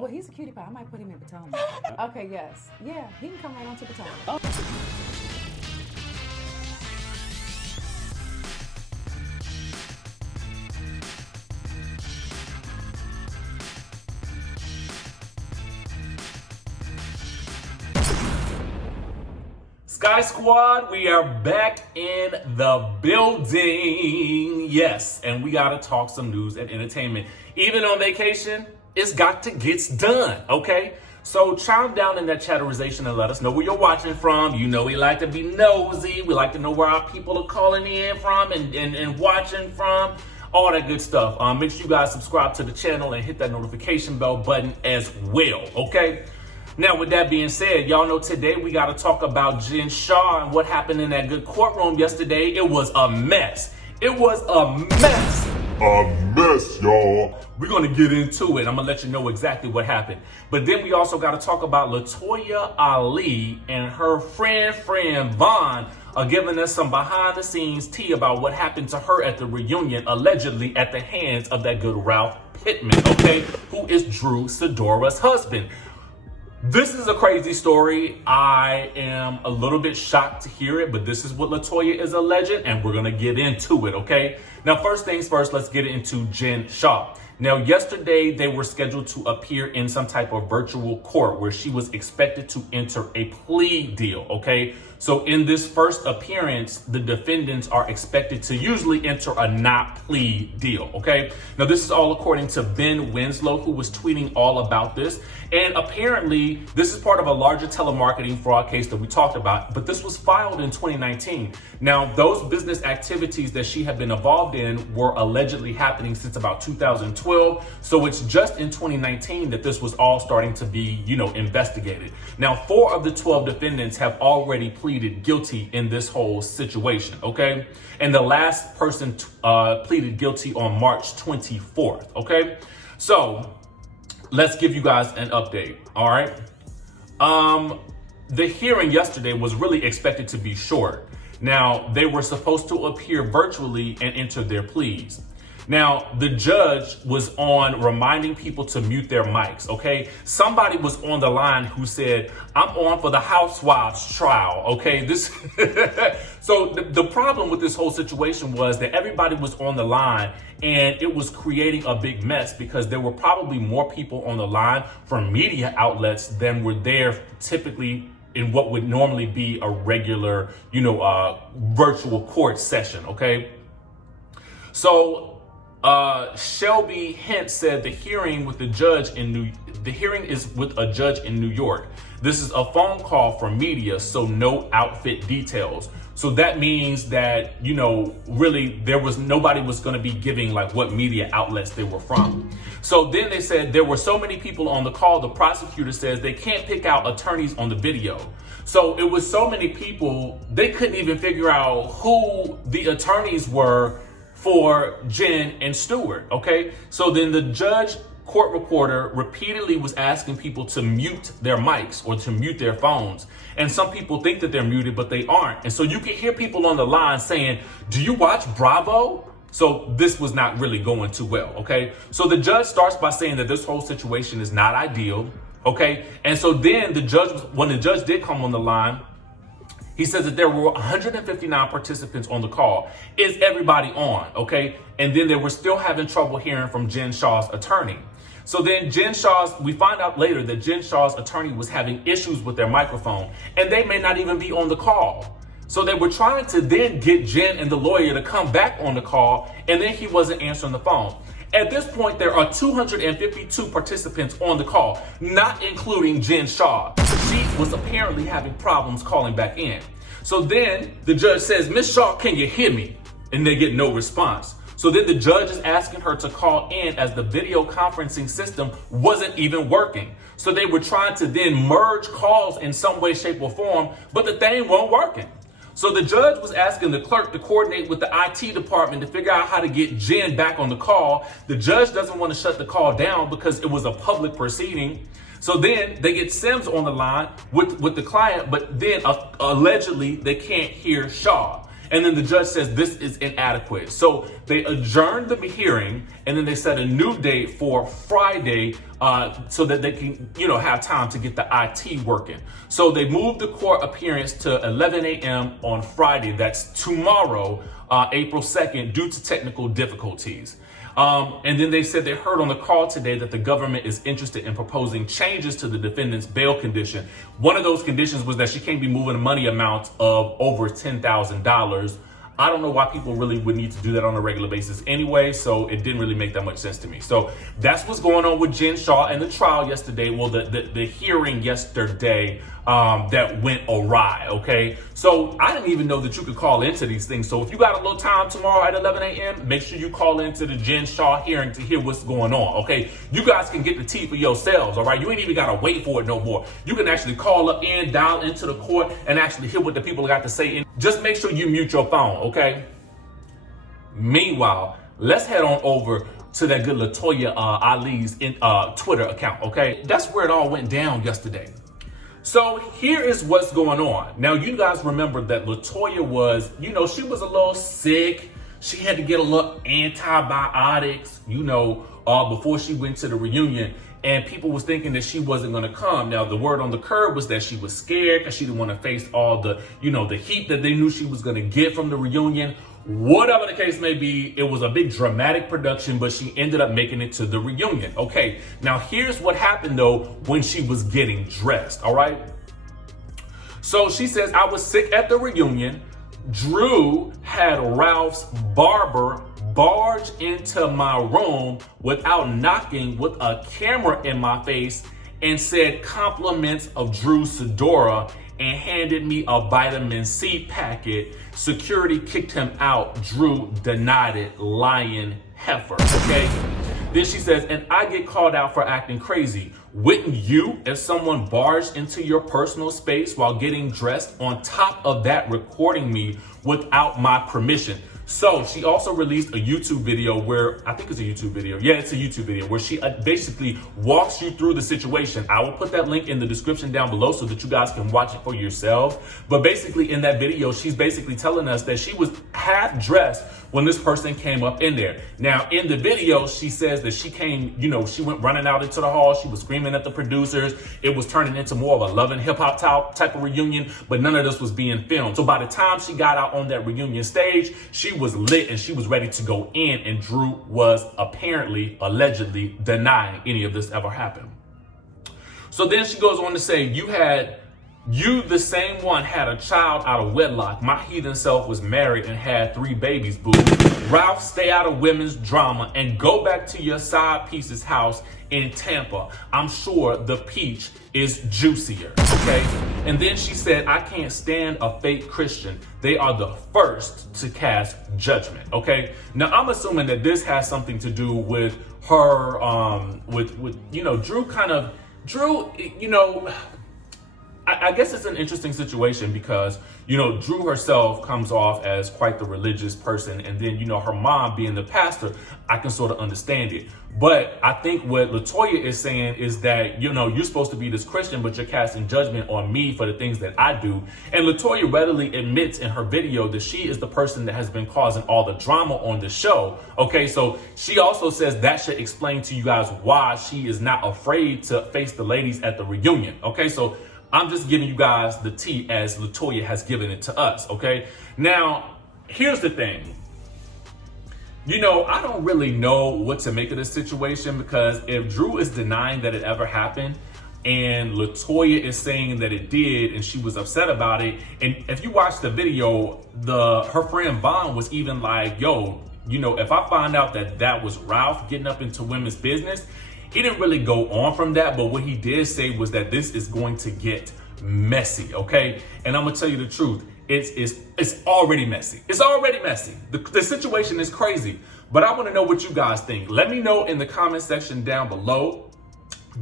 Well, he's a cutie pie. I might put him in Potomac. Okay, yes. Yeah, he can come right on to Potomac. Oh. Skye Squad, we are back in the building. Yes, and we gotta talk some news and entertainment. Even on vacation, it's got to get done, okay? So chime down in that chatterization and let us know where you're watching from. You know we like to be nosy. We like to know where our people are calling in from and watching from. All that good stuff. Make sure you guys subscribe to the channel and hit that notification bell button as well, okay? Now, with that being said, y'all know today we got to talk about Jen Shah and what happened in that good courtroom yesterday. It was a mess. It was a mess. A mess, y'all. We're going to get into it. I'm going to let you know exactly what happened. But then we also got to talk about LaToya Alis and her friend Vaughn are giving us some behind the scenes tea about what happened to her at the reunion, allegedly at the hands of that good Ralph Pittman, okay, who is Drew Sidora's husband. This is a crazy story. I am a little bit shocked to hear it, but this is what LaToya is alleging, and we're going to get into it, okay? Now, first things first, let's get into Jen Shah. Now, yesterday, they were scheduled to appear in some type of virtual court where she was expected to enter a plea deal, okay? So in this first appearance, the defendants are expected to usually enter a not plea deal, okay? Now, this is all according to Ben Winslow, who was tweeting all about this. And apparently, this is part of a larger telemarketing fraud case that we talked about, but this was filed in 2019. Now, those business activities that she had been involved in were allegedly happening since about 2012. So it's just in 2019 that this was all starting to be, investigated. Now, 4 of the 12 defendants have already pleaded guilty in this whole situation, okay? And the last person pleaded guilty on March 24th, okay? So let's give you guys an update, all right? The hearing yesterday was really expected to be short. Now, they were supposed to appear virtually and enter their pleas. Now, the judge was on reminding people to mute their mics, okay? Somebody was on the line who said, I'm on for the Housewives trial, okay? So the problem with this whole situation was that everybody was on the line and it was creating a big mess because there were probably more people on the line from media outlets than were there typically in what would normally be a regular, virtual court session, okay? So Shelby Hint said the hearing is with a judge in New York. This is a phone call for media, so no outfit details. So that means that, really nobody was going to be giving like what media outlets they were from. So then they said there were so many people on the call, the prosecutor says they can't pick out attorneys on the video. So it was so many people, they couldn't even figure out who the attorneys were for Jen and Stewart, okay? So then the court reporter repeatedly was asking people to mute their mics or to mute their phones. And some people think that they're muted, but they aren't. And so you can hear people on the line saying, do you watch Bravo? So this was not really going too well, okay? So the judge starts by saying that this whole situation is not ideal, okay? And so then when the judge did come on the line, he says that there were 159 participants on the call. Is everybody on, okay? And then they were still having trouble hearing from Jen Shah's attorney. So then we find out later that Jen Shah's attorney was having issues with their microphone and they may not even be on the call. So they were trying to then get Jen and the lawyer to come back on the call and then he wasn't answering the phone. At this point, there are 252 participants on the call, not including Jen Shah. She was apparently having problems calling back in. So then the judge says, Miss Shah, can you hear me? And they get no response. So then the judge is asking her to call in as the video conferencing system wasn't even working. So they were trying to then merge calls in some way, shape, or form, but the thing wasn't working. So the judge was asking the clerk to coordinate with the IT department to figure out how to get Jen back on the call. The judge doesn't want to shut the call down because it was a public proceeding. So then they get Sims on the line with the client, but then allegedly they can't hear Shah. And then the judge says this is inadequate. So they adjourned the hearing, and then they set a new date for Friday so that they can, have time to get the IT working. So they moved the court appearance to 11 a.m. on Friday. That's tomorrow, April 2nd, due to technical difficulties. And then they said they heard on the call today that the government is interested in proposing changes to the defendant's bail condition. One of those conditions was that she can't be moving a money amount of over $10,000. I don't know why people really would need to do that on a regular basis anyway, so it didn't really make that much sense to me. So that's what's going on with Jen Shah and the trial yesterday. Well, the hearing yesterday that went awry, okay? So I didn't even know that you could call into these things. So if you got a little time tomorrow at 11 a.m., make sure you call into the Jen Shah hearing to hear what's going on, okay? You guys can get the tea for yourselves, all right? You ain't even got to wait for it no more. You can actually call up in, dial into the court, and actually hear what the people got to say. And just make sure you mute your phone, okay? Meanwhile, let's head on over to that good LaToya Alis Twitter account, okay? That's where it all went down yesterday. So here is what's going on. Now, you guys remember that LaToya was, she was a little sick. She had to get a little antibiotics, before she went to the reunion. And people was thinking that she wasn't going to come. Now, the word on the curb was that she was scared because she didn't want to face all the, the heat that they knew she was going to get from the reunion. Whatever the case may be, it was a big dramatic production, but she ended up making it to the reunion. Okay, now here's what happened though when she was getting dressed, all right? So she says, I was sick at the reunion. Drew had Ralph's barber barge into my room without knocking with a camera in my face and said compliments of Drew's fedora and handed me a vitamin C packet. Security kicked him out. Drew denied it. Lying heifer, okay? Then she says, and I get called out for acting crazy. Wouldn't you if someone barged into your personal space while getting dressed, on top of that recording me without my permission? So she also released a YouTube video where, I think it's a YouTube video. Yeah, it's a YouTube video where she basically walks you through the situation. I will put that link in the description down below so that you guys can watch it for yourselves. But basically in that video, she's basically telling us that she was half dressed when this person came up in there. Now in the video, she says that she came, she went running out into the hall. She was screaming at the producers. It was turning into more of a Love and Hip Hop type of reunion, but none of this was being filmed. So by the time she got out on that reunion stage, she was lit and she was ready to go in, and Drew was allegedly denying any of this ever happened. So then she goes on to say, you, the same one, had a child out of wedlock. My heathen self was married and had 3 babies, boo. Ralph, stay out of women's drama and go back to your side piece's house in Tampa. I'm sure the peach is juicier, okay? And then she said, I can't stand a fake Christian. They are the first to cast judgment, okay? Now, I'm assuming that this has something to do with her, Drew, I guess it's an interesting situation because, Drew herself comes off as quite the religious person. And then, her mom being the pastor, I can sort of understand it. But I think what LaToya is saying is that, you're supposed to be this Christian, but you're casting judgment on me for the things that I do. And LaToya readily admits in her video that she is the person that has been causing all the drama on the show. Okay, so she also says that should explain to you guys why she is not afraid to face the ladies at the reunion. Okay, so I'm just giving you guys the tea as LaToya has given it to us, okay? Now, here's the thing. I don't really know what to make of this situation, because if Drew is denying that it ever happened and LaToya is saying that it did and she was upset about it, and if you watch the video, her friend Vaughn was even like, yo, if I find out that was Ralph getting up into women's business, he didn't really go on from that, but what he did say was that this is going to get messy, okay? And I'm gonna tell you the truth. It's already messy. It's already messy. The situation is crazy, but I want to know what you guys think. Let me know in the comment section down below.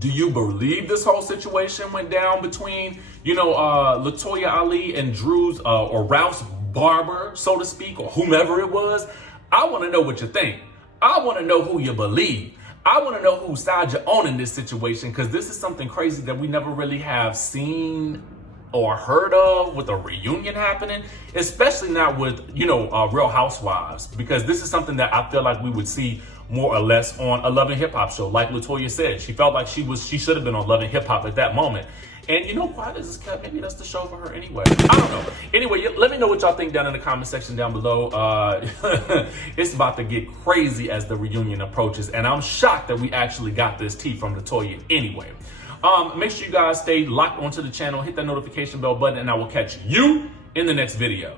Do you believe this whole situation went down between, LaToya Alis and Drew's or Ralph's barber, so to speak, or whomever it was? I want to know what you think. I want to know who you believe. I want to know whose side you're on in this situation, because this is something crazy that we never really have seen or heard of with a reunion happening, especially not with, Real Housewives, because this is something that I feel like we would see more or less on a Love and Hip Hop show. Like LaToya said, she felt like she should have been on Love and Hip Hop at that moment. And quiet as it's kept, maybe that's the show for her anyway. I don't know. Anyway, let me know what y'all think down in the comment section down below. It's about to get crazy as the reunion approaches, and I'm shocked that we actually got this tea from LaToya anyway. Make sure you guys stay locked onto the channel, hit that notification bell button, and I will catch you in the next video.